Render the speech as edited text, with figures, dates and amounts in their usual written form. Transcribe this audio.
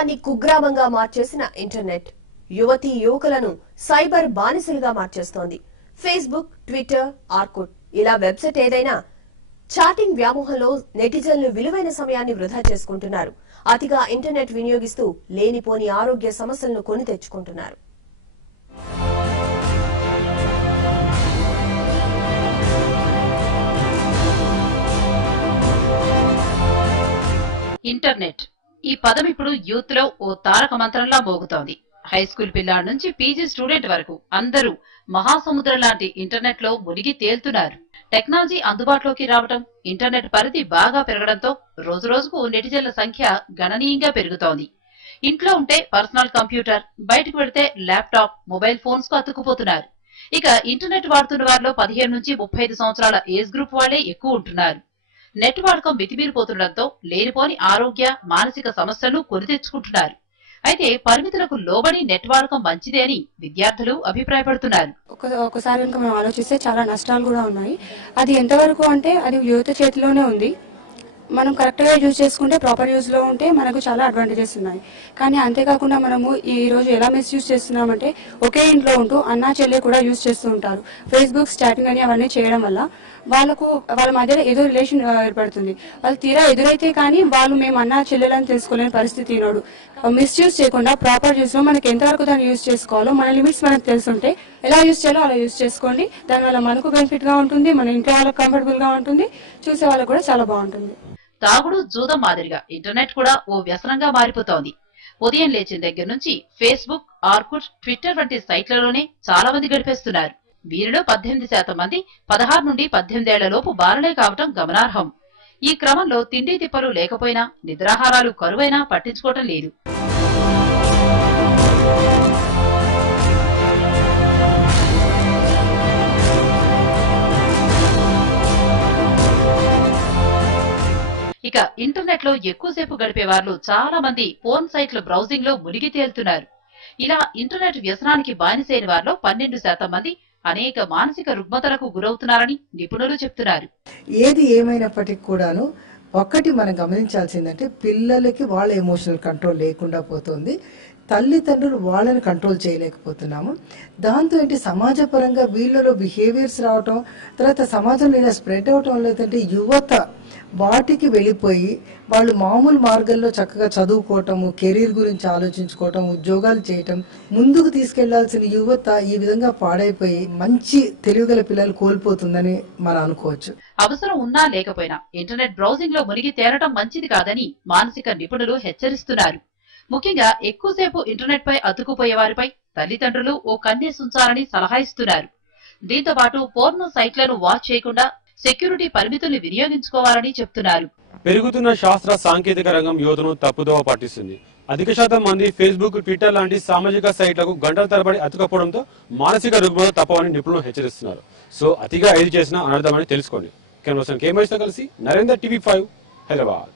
దేశాన్ని కుగ్రామంగా మార్చేసిన ఇంటర్నెట్ యువతీ యువకులను సైబర్ బానిసలుగా మార్చేస్తోంది. ఫేస్బుక్, ట్విట్టర్, ఆర్కుట్ ఇలా వెబ్సైట్ ఏదైనా చాటింగ్ వ్యామోహంలో నెటిజన్లు విలువైన సమయాన్ని వృధా చేసుకుంటున్నారు. అతిగా ఇంటర్నెట్ వినియోగిస్తూ లేనిపోని ఆరోగ్య సమస్యలను కొని తెచ్చుకుంటున్నారు. ఇంటర్నెట్ ఈ పదం ఇప్పుడు యూత్ లో ఓ తారక మంత్రంలా మోగుతోంది. హై స్కూల్ పిల్లాడి నుంచి పీజీ స్టూడెంట్ వరకు అందరూ మహాసముద్రం లాంటి ఇంటర్నెట్ లో మునిగి తేలుతున్నారు. టెక్నాలజీ అందుబాటులోకి రావడం, ఇంటర్నెట్ పరిధి బాగా పెరగడంతో రోజు రోజుకు నెటిజన్ల సంఖ్య గణనీయంగా పెరుగుతోంది. ఇంట్లో ఉంటే పర్సనల్ కంప్యూటర్, బయటకు వెడితే ల్యాప్టాప్, మొబైల్ ఫోన్స్ కు అతుక్కుపోతున్నారు. ఇక ఇంటర్నెట్ వాడుతున్న వారిలో 15 నుంచి 35 సంవత్సరాల ఏజ్ గ్రూప్ వాళ్లే ఎక్కువ ఉంటున్నారు. నెట్ వాడకం మితిమీరిపోతుండటంతో లేనిపోని ఆరోగ్య, మానసిక సమస్యలను కొని తెచ్చుకుంటున్నారు. అయితే పరిమితులకు లోబడి నెట్ వాడకం మంచిదే అని విద్యార్థులు అభిప్రాయపడుతున్నారు. ఒకసారి కనుక మనం ఆలోచిస్తే చాలా నష్టాలు కూడా ఉన్నాయి. అది ఎంతవరకు అంటే అది యువత చేతిలోనే ఉంది. మనం కరెక్ట్ గా యూజ్ చేసుకుంటే, ప్రాపర్ యూజ్ లో ఉంటే మనకు చాలా అడ్వాంటేజెస్ ఉన్నాయి. కానీ అంతేకాకుండా మనము ఈ రోజు ఎలా మిస్యూజ్ చేస్తున్నామంటే, ఒకే ఇంట్లో ఉంటూ అన్నా చెల్లె కూడా యూజ్ చేస్తూ ఉంటారు. ఫేస్బుక్, చాటింగ్ అని అవన్నీ చేయడం వల్ల వాళ్ళ మధ్యలో ఏదో రిలేషన్ ఏర్పడుతుంది. వాళ్ళు తీరా ఎదురైతే కానీ వాళ్ళు మేము అన్నా చెల్లెలని తెలుసుకోలేని పరిస్థితి నాడు. మిస్యూజ్ చేయకుండా ప్రాపర్ యూజ్ లో మనకి ఎంతవరకు దాన్ని యూజ్ చేసుకోవాలో మన లిమిట్స్ మనకు తెలుసుంటే ఎలా యూజ్ చేయాలో అలా యూజ్ చేసుకోండి. దానివల్ల మనకు బెనిఫిట్ గా ఉంటుంది, మన ఇంట్లో వాళ్ళకి కంఫర్టబుల్ గా ఉంటుంది, చూసే వాళ్ళకి కూడా చాలా బాగుంటుంది. తాగుడు, జూదం మాదిరిగా ఇంటర్నెట్ కూడా ఓ వ్యసనంగా మారిపోతోంది. ఉదయం లేచిన దగ్గర నుంచి ఫేస్బుక్, ఆర్కుట్, ట్విట్టర్ వంటి సైట్లలోనే చాలా మంది గడిపేస్తున్నారు. వీరిలో 18% మంది 16 నుండి 18 ఏళ్ల లోపు బాలలే కావటం గమనార్హం. ఈ క్రమంలో తిండి తిప్పలు లేకపోయినా, నిద్రాహారాలు కరువైనా పట్టించుకోవటం లేదు. ఇక ఇంటర్నెట్ లో ఎక్కువసేపు గడిపే వారు చాలా మంది ఫోన్ సైట్ల బ్రౌజింగ్ లో మునిగి తేలుతున్నారు. ఇలా ఇంటర్నెట్ వ్యసనానికి బానిసైన వారిలో 12% మంది అనేక మానసిక రుగ్మతలకు గురవుతున్నారని నిపుణులు చెప్తున్నారు. ఏది ఏమైనప్పటికీ కూడాను ఒక్కటి మనం గమనించాల్సిందంటే, పిల్లలకి వాళ్ళ ఎమోషనల్ కంట్రోల్ లేకుండా పోతుంది. తల్లిదండ్రులు వాళ్ళని కంట్రోల్ చేయలేకపోతున్నాము. దాంతో ఏంటి, సమాజపరంగా వీళ్ళలో బిహేవియర్స్ రావటం, తర్వాత సమాజంలో ఇలా స్ప్రెడ్ అవటం లేదంటే యువత వాటికి వెళ్ళిపోయి వాళ్ళు మామూలు మార్గంలో చక్కగా చదువుకోవటము, కెరీర్ గురించి ఆలోచించుకోవటం, ఉద్యోగాలు చేయటం, ముందుకు తీసుకెళ్లాల్సిన యువత ఈ విధంగా పాడైపోయి మంచి తెలివిగల పిల్లలు కోల్పోతుందని మనం అనుకోవచ్చు. అవసరం ఉన్నా లేకపోయినా ఇంటర్నెట్ బ్రౌజింగ్ లో మునిగి తేలటం మంచిది కాదని మానసిక నిపుణులు హెచ్చరిస్తున్నారు. ముఖ్యంగా ఎక్కువసేపు ఇంటర్నెట్ పై అతుకుపోయే వారిపై తల్లిదండ్రులు ఓ కన్నేసుంచాలని సలహా ఇస్తున్నారు. దీంతో పాటు పోర్నో సైట్లను వాచ్ చేయకుండా సెక్యూరిటీ పరిమితుల్ని వినియోగించుకోవాలని చెప్తున్నారు. పెరుగుతున్న శాస్త్ర సాంకేతిక రంగం యువతను తప్పుదోవ పట్టిస్తుంది. అధిక శాతం మంది ఫేస్బుక్, ట్విట్టర్ లాంటి సామాజిక సైట్లకు గంటల తరబడి అతుకపోవడంతో మానసిక రుగ్మత తప్పవని నిపుణులు హెచ్చరిస్తున్నారు. సో అతిగా ఏది చేసినా అనర్థమని తెలుసుకోండి. కెమెరా పర్సన్ కేఎంఎస్ తో కలిసి నరేందర్, TV5 హైదరాబాద్.